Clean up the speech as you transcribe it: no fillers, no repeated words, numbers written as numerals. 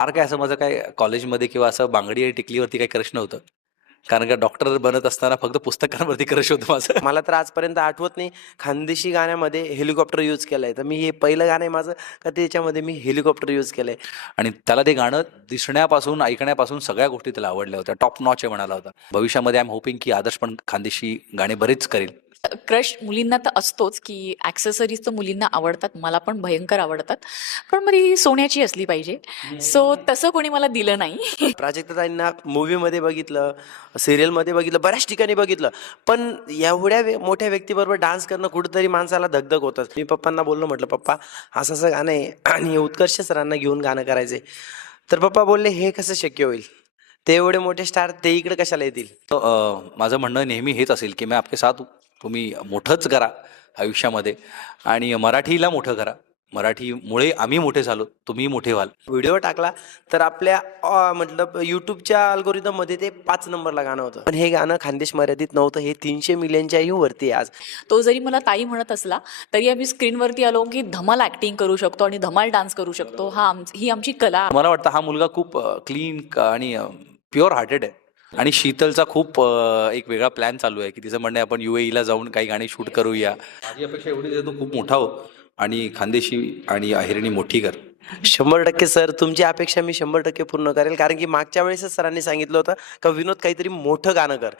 फार काय असं माझं काय कॉलेजमध्ये किंवा असं बांगडी आणि टिकलीवरती काही क्रश नव्हतं. कारण का डॉक्टर बनत असताना फक्त पुस्तकांवरती क्रश होतं माझं. मला तर आजपर्यंत आठवत नाही खानदेशी गाण्यामध्ये हेलिकॉप्टर यूज केलंय. तर मी हे पहिलं गाणं आहे माझं का त्याच्यामध्ये मी हेलिकॉप्टर यूज केलंय. आणि त्याला ते गाणं दिसण्यापासून, ऐकण्यापासून सगळ्या गोष्टी त्याला आवडल्या होत्या. टॉप नॉच आहे म्हणाला होता. भविष्यामध्ये आय एम होपिंग की आदर्श पण खानदेशी गाणे बरेच करेल. क्रश मुलींना तर असतोच, की ॲक्सेसरीज तर मुलींना आवडतात. मला पण भयंकर आवडतात. पण मग ती सोन्याची असली पाहिजे. सो तसं कोणी मला दिलं नाही. प्राजक्ताताईंना मूव्हीमध्ये बघितलं, सिरियलमध्ये बघितलं, बऱ्याच ठिकाणी बघितलं. पण एवढ्या मोठ्या व्यक्तीबरोबर डान्स करणं कुठेतरी माणसाला धगधग होतं. मी पप्पांना बोललो, म्हटलं पप्पा असं असं गाणं आहे आणि उत्कर्ष सरांना घेऊन गाणं करायचंय. तर पप्पा बोलले हे कसं शक्य होईल, ते एवढे मोठे स्टार ते इकडे कशाला येतील. माझं म्हणणं नेहमी हेच असेल की मैं आपके साथ हूं. तुम्ही मोठंच करा आयुष्यामध्ये आणि मराठीला मोठं करा. मराठीमुळे आम्ही मोठे झालो, तुम्ही मोठे व्हाल. व्हिडिओ टाकला तर आपल्या म्हटलं यूट्यूबच्या अल्गोरिदममध्ये ते 5 नंबरला गाणं होतं. पण हे गाणं खानदेश मर्यादित नव्हतं, हे 300 मिलियनच्याही वरती आहे आज. तो जरी मला ताई म्हणत असला, तरी आम्ही स्क्रीनवरती आलो, की धमाल ॲक्टिंग करू शकतो आणि धमाल डान्स करू शकतो. ही आमची कला. मला वाटतं हा मुलगा खूप क्लीन आणि प्युअर हार्टेड आहे. आणि शीतलचा खूप एक वेगळा प्लॅन चालू आहे की तिचं म्हणणं आहे आपण UAE जाऊन काही गाणी शूट करूया. माझी अपेक्षा एवढीच आहे, तो खूप मोठा हो आणि खानदेशी आणि अहिरणी मोठी कर. 100% सर, तुमची अपेक्षा मी 100% पूर्ण करेल. कारण की मागच्या वेळेसच सरांनी सांगितलं होतं का विनोद काहीतरी मोठं गाणं कर.